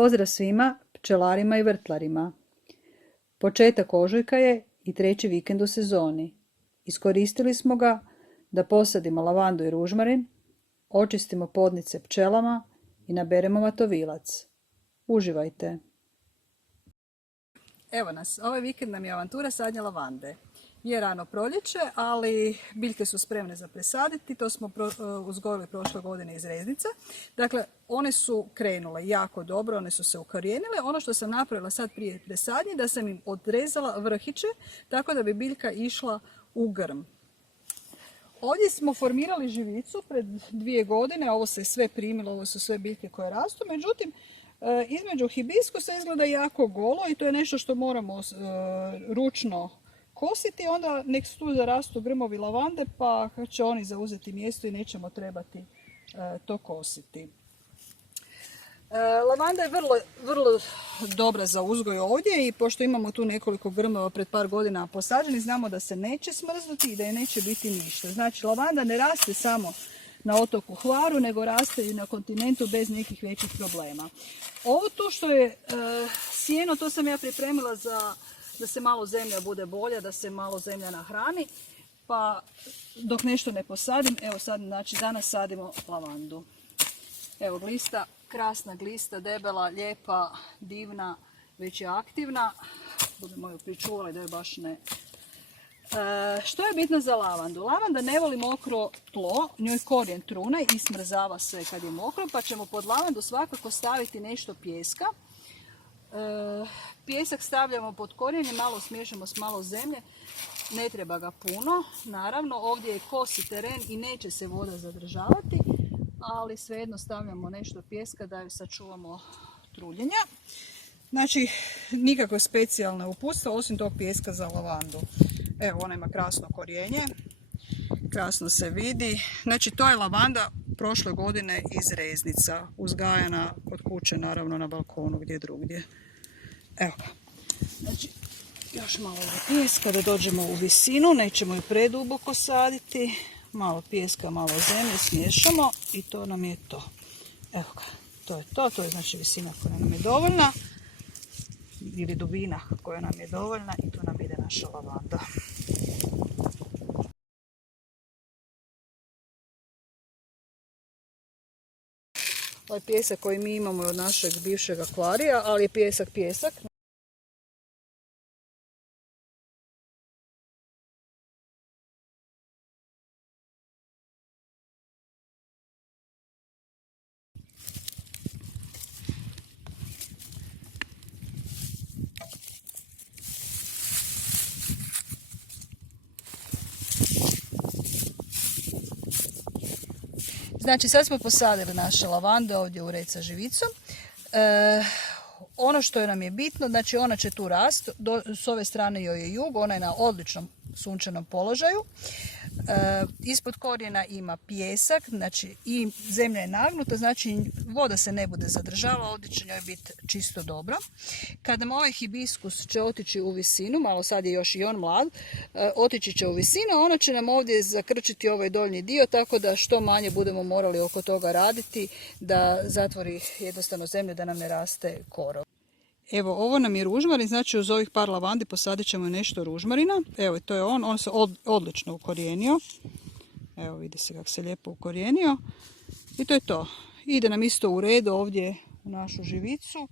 Pozdrav svima, pčelarima i vrtlarima. Početak ožujka je i treći vikend u sezoni. Iskoristili smo ga da posadimo lavandu i ružmarin, očistimo podnice pčelama i naberemo vatovilac. Uživajte! Evo nas, ovaj vikend nam je avantura sadnja lavande. Nije rano proljeće, ali biljke su spremne za presaditi. To smo uzgojili prošle godine iz reznice. Dakle, one su krenule jako dobro, one su se ukorijenile. Ono što sam napravila sad prije presadnje, da sam im odrezala vrhiće, tako da bi biljka išla u grm. Ovdje smo formirali živicu pred 2 godine, ovo se sve primilo, ovo su sve biljke koje rastu, međutim, između hibiskusa izgleda jako golo i to je nešto što moramo ručno kositi, onda nek tu zarastu grmovi lavande pa će oni zauzeti mjesto i nećemo trebati to kositi. Lavanda je vrlo dobra za uzgoj ovdje i pošto imamo tu nekoliko grmova pred par godina posađeni, znamo da se neće smrznuti i da je neće biti ništa. Znači, lavanda ne raste samo na otoku Hvaru, nego raste i na kontinentu bez nekih većih problema. Ovo tu što je sjeno, to sam ja pripremila da se malo zemlja bude bolja, da se malo zemlja nahrani, pa dok nešto ne posadim, evo sad, znači danas sadimo lavandu. Evo glista, krasna glista, debela, lijepa, divna, već je aktivna. Budemo ju pričuvali da je baš ne. Što je bitno za lavandu? Lavanda ne voli mokro tlo, njoj korijen trune i smrzava se kad je mokro, pa ćemo pod lavandu svakako staviti nešto pijeska. Pijesak stavljamo pod korijen i malo smiješamo s malo zemlje, ne treba ga puno, naravno ovdje je kosi teren i neće se voda zadržavati, ali svejedno stavljamo nešto pijeska da ju sačuvamo truljenja. Znači, nikakve specijalne uputstva osim tog pijeska za lavandu. Evo, ona ima krasno korijenje, krasno se vidi. Znači, to je lavanda prošle godine iz reznica, uzgajana kod kuće, naravno na balkonu gdje drugdje. Evo ga. Znači, još malo pijeska da dođemo u visinu, nećemo ju preduboko saditi. Malo pijeska, malo zemlje, smiješamo i to nam je to. Evo ga, to je to, to je znači visina koja nam je dovoljna. Ili dubina koja nam je dovoljna i tu nam ide naša lavanda. Ovaj pijesak koji mi imamo je od našeg bivšeg akvarija, ali je pijesak. Znači, sad smo posadili naše lavande ovdje u red sa živicom. Ono što nam je bitno, znači ona će tu rasti, s ove strane joj je jug, ona je na odličnom sunčanom položaju. Ispod korijena ima pijesak, znači i zemlja je nagnuta, znači voda se ne bude zadržavala, ovdje će njoj biti čisto dobro. Kada nam ovaj hibiskus će otići u visinu, malo sad je još i on mlad, otići će u visinu, ona će nam ovdje zakrčiti ovaj doljnji dio, tako da što manje budemo morali oko toga raditi, da zatvori jednostavno zemlju, da nam ne raste korov. Evo, ovo nam je ružmarin, znači uz ovih par lavandi posadit ćemo nešto ružmarina. Evo, to je on se odlično ukorijenio. Evo, vidi se kako se lijepo ukorijenio. I to je to. Ide nam isto u redu ovdje u našu živicu.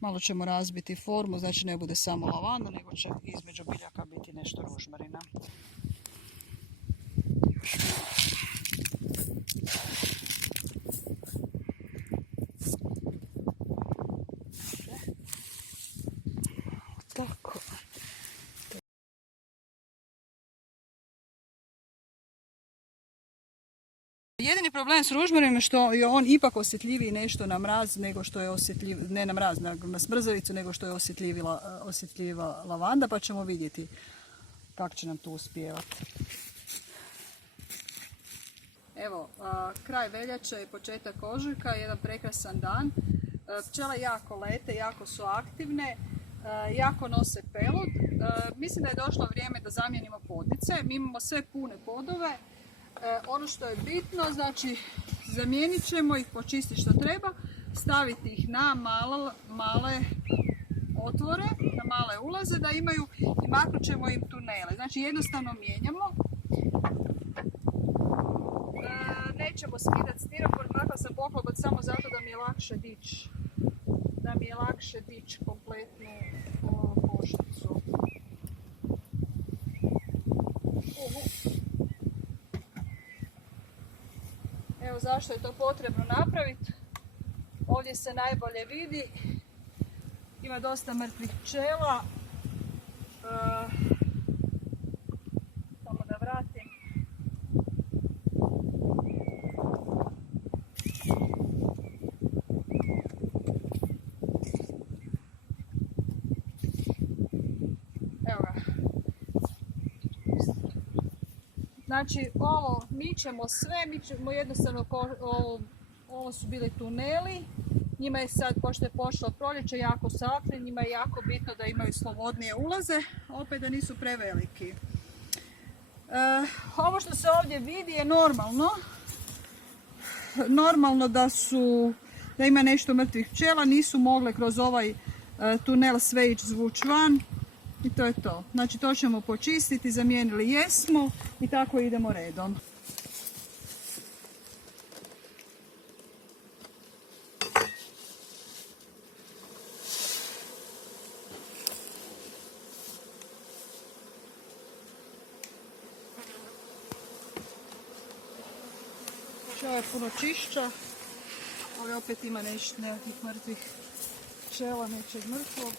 Malo ćemo razbiti formu, znači ne bude samo lavanda, nego će između biljaka biti nešto ružmarina. Tako. Jedini problem s ružmarinom je što je on ipak osjetljiviji nešto na mraz nego što je osjetljiv, ne na mraz, na smrzavicu, nego što je osjetljiva lavanda, pa ćemo vidjeti kako će nam tu uspijevati. Evo, kraj veljače i početak ožujka, jedan prekrasan dan. Pčele jako lete, jako su aktivne. Jako nose pelud. Mislim da je došlo vrijeme da zamijenimo podnice. Mi imamo sve pune podove. Ono što je bitno, znači zamijenit ćemo ih, počistiti što treba, staviti ih na male otvore, na male ulaze da imaju i maknut ćemo im tunele. Znači jednostavno mijenjamo. Nećemo skidati stiropor, makla sam poklopac samo zato da mi je lakše dići kompletnu košnicu. Evo zašto je to potrebno napraviti. Ovdje se najbolje vidi. Ima dosta mrtvih pčela. Samo da vratim. Evo ga. Znači ovo mičemo sve, mičemo jednostavno, ovo su bili tuneli. Njima je sad, pošto je pošlo proljeće, jako sakli, njima je jako bitno da imaju slobodnije ulaze, opet da nisu preveliki. Ovo što se ovdje vidi je normalno. Normalno da ima nešto mrtvih pčela, nisu mogle kroz ovaj tunel sve ići zvuč van. I to je to. Znači to ćemo počistiti, zamijenili jesmo i tako idemo redom. Ovo je puno čišća, ovdje opet ima nekakvih mrtvih pčela, nečeg mrtvog.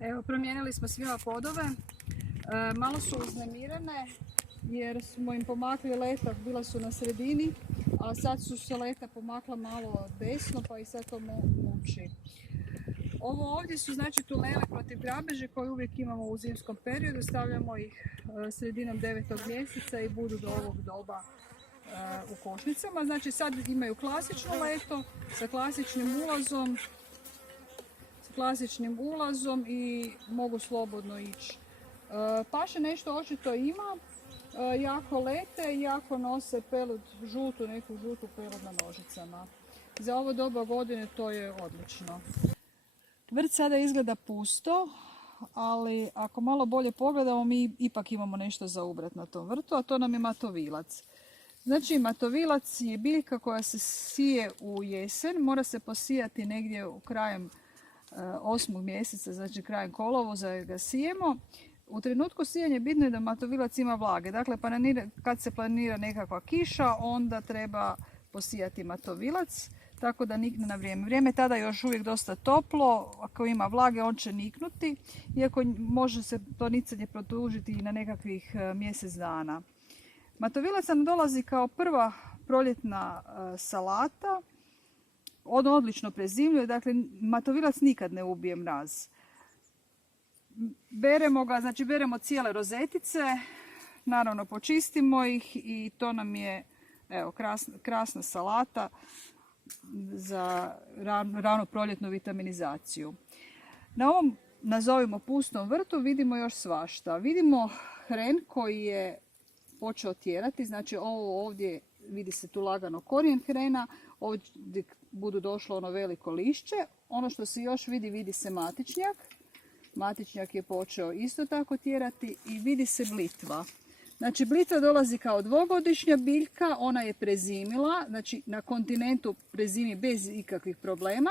Evo, promijenili smo svima podove. Malo su uznemirene jer smo im pomakli letak, bila su na sredini, a sad su se leta pomakla malo desno pa i sad to muči. Ovo ovdje su znači tunele protiv grabeže koje uvijek imamo u zimskom periodu, stavljamo ih sredinom 9. mjeseca i budu do ovog doba u košnicama. Znači sad imaju klasično leto sa klasičnim ulazom i mogu slobodno ići. Paše nešto očito ima, jako lete i jako nose pelud neku žutu pelud na nožicama. Za ovo doba godine to je odlično. Vrt sada izgleda pusto, ali ako malo bolje pogledamo mi ipak imamo nešto za ubrat na tom vrtu, a to nam je matovilac. Znači matovilac je biljka koja se sije u jesen, mora se posijati negdje u krajem 8. mjeseca, znači krajem kolovoza ga sijemo. U trenutku sijanja bitno je da matovilac ima vlage. Dakle, kad se planira nekakva kiša, onda treba posijati matovilac, tako da nikne na vrijeme. Vrijeme je tada još uvijek dosta toplo, ako ima vlage on će niknuti, iako može se to nicanje produžiti i na nekakvih mjesec dana. Matovilac nam dolazi kao prva proljetna salata. On odlično prezimljuje, dakle matovilac nikad ne ubije mraz. Beremo ga, znači beremo cijele rozetice, naravno počistimo ih i to nam je evo, krasna salata za rano proljetnu vitaminizaciju. Na ovom, nazovimo pustom vrtu, vidimo još svašta. Vidimo hren koji je počeo tjerati, znači ovo ovdje vidi se tu lagano korijen hrena, ovdje budu došlo ono veliko lišće. Ono što se još vidi se matičnjak. Matičnjak je počeo isto tako tjerati i vidi se blitva. Znači blitva dolazi kao dvogodišnja biljka, ona je prezimila, znači na kontinentu prezimi bez ikakvih problema.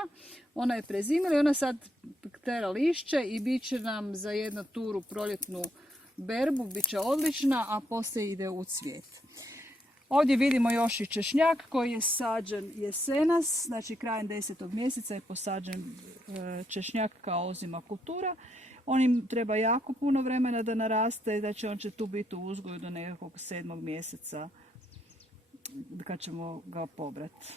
Ona je prezimila i ona sad tera lišće i bit će nam za jednu turu proljetnu berbu, bit će odlična, a poslije ide u cvijet. Ovdje vidimo još i češnjak koji je sađen jesenas, znači krajem 10. mjeseca je posađen češnjak kao ozima kultura. On im treba jako puno vremena da naraste, znači on će tu biti u uzgoju do nekakvog 7. mjeseca kad ćemo ga pobrati.